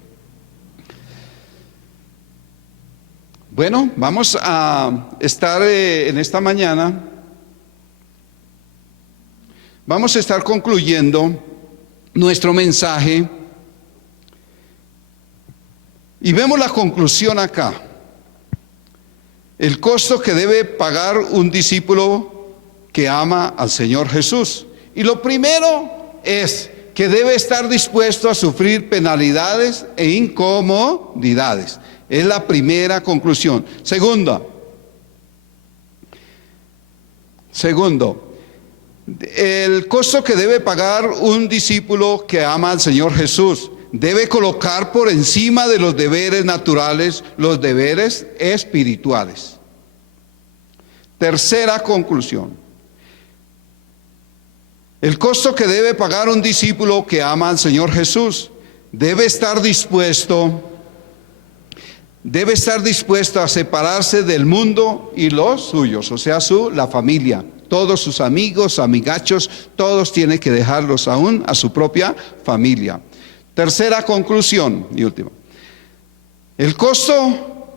Bueno, vamos a estar en esta mañana, vamos a estar concluyendo nuestro mensaje, y vemos la conclusión acá: el costo que debe pagar un discípulo que ama al Señor Jesús. Y lo primero es que debe estar dispuesto a sufrir penalidades e incomodidades. Es la primera conclusión. Segundo, el costo que debe pagar un discípulo que ama al Señor Jesús: debe colocar por encima de los deberes naturales los deberes espirituales. Tercera conclusión: el costo que debe pagar un discípulo que ama al Señor Jesús debe estar dispuesto a separarse del mundo y los suyos, o sea, la familia, todos sus amigos, amigachos, todos tienen que dejarlos aún a su propia familia. Tercera conclusión y última: el costo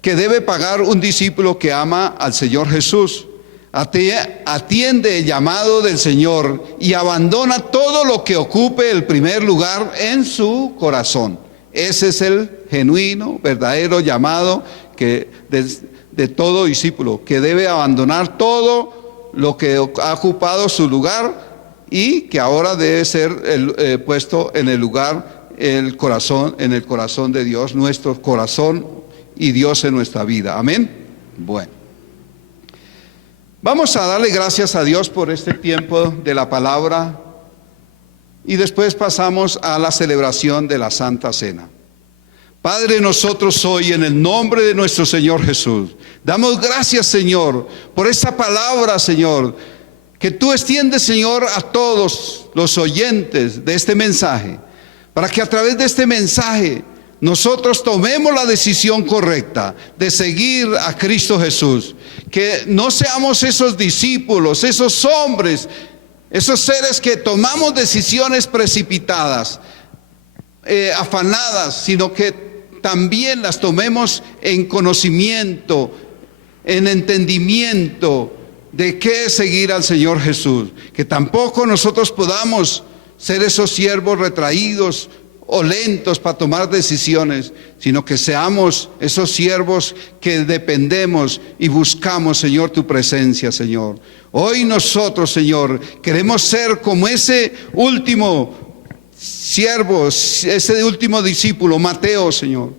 que debe pagar un discípulo que ama al Señor Jesús: atiende el llamado del Señor y abandona todo lo que ocupe el primer lugar en su corazón. Ese es el genuino, verdadero llamado de todo discípulo, que debe abandonar todo lo que ha ocupado su lugar, y que ahora debe ser puesto en el lugar, en el corazón de Dios, nuestro corazón y Dios en nuestra vida. Amén. Bueno, vamos a darle gracias a Dios por este tiempo de la palabra, y después pasamos a la celebración de la Santa Cena. Padre, nosotros hoy, en el nombre de nuestro Señor Jesús, damos gracias, Señor, por esta palabra, Señor, que tú extiendes, Señor, a todos los oyentes de este mensaje, para que a través de este mensaje nosotros tomemos la decisión correcta de seguir a Cristo Jesús. Que no seamos esos discípulos, esos hombres, esos seres que tomamos decisiones precipitadas, afanadas, sino que también las tomemos en conocimiento, en entendimiento de qué es seguir al Señor Jesús. Que tampoco nosotros podamos ser esos siervos retraídos o lentos para tomar decisiones, sino que seamos esos siervos que dependemos y buscamos, Señor, tu presencia, Señor. Hoy nosotros, Señor, queremos ser como ese último siervo, ese último discípulo, Mateo, Señor,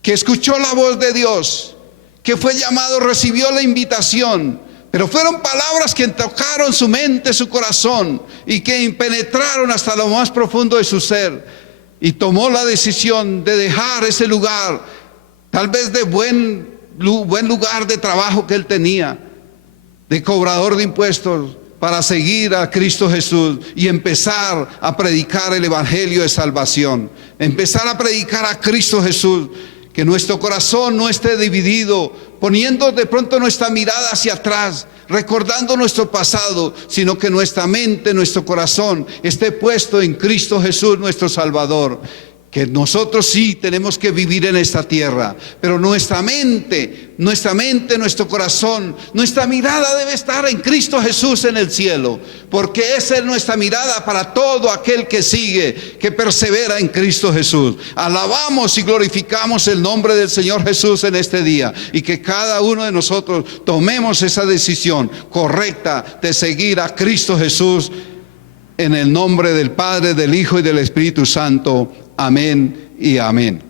que escuchó la voz de Dios, que fue llamado, recibió la invitación, pero fueron palabras que tocaron su mente, su corazón, y que penetraron hasta lo más profundo de su ser. Y tomó la decisión de dejar ese lugar, tal vez de buen lugar de trabajo que él tenía, de cobrador de impuestos, para seguir a Cristo Jesús y empezar a predicar el evangelio de salvación. Empezar a predicar a Cristo Jesús. Que nuestro corazón no esté dividido, poniendo de pronto nuestra mirada hacia atrás, recordando nuestro pasado, sino que nuestra mente, nuestro corazón esté puesto en Cristo Jesús, nuestro Salvador. Que nosotros sí tenemos que vivir en esta tierra, pero nuestra mente, nuestro corazón, nuestra mirada debe estar en Cristo Jesús en el cielo, porque esa es nuestra mirada para todo aquel que sigue, que persevera en Cristo Jesús. Alabamos y glorificamos el nombre del Señor Jesús en este día, y que cada uno de nosotros tomemos esa decisión correcta de seguir a Cristo Jesús, en el nombre del Padre, del Hijo y del Espíritu Santo. Amén y amén.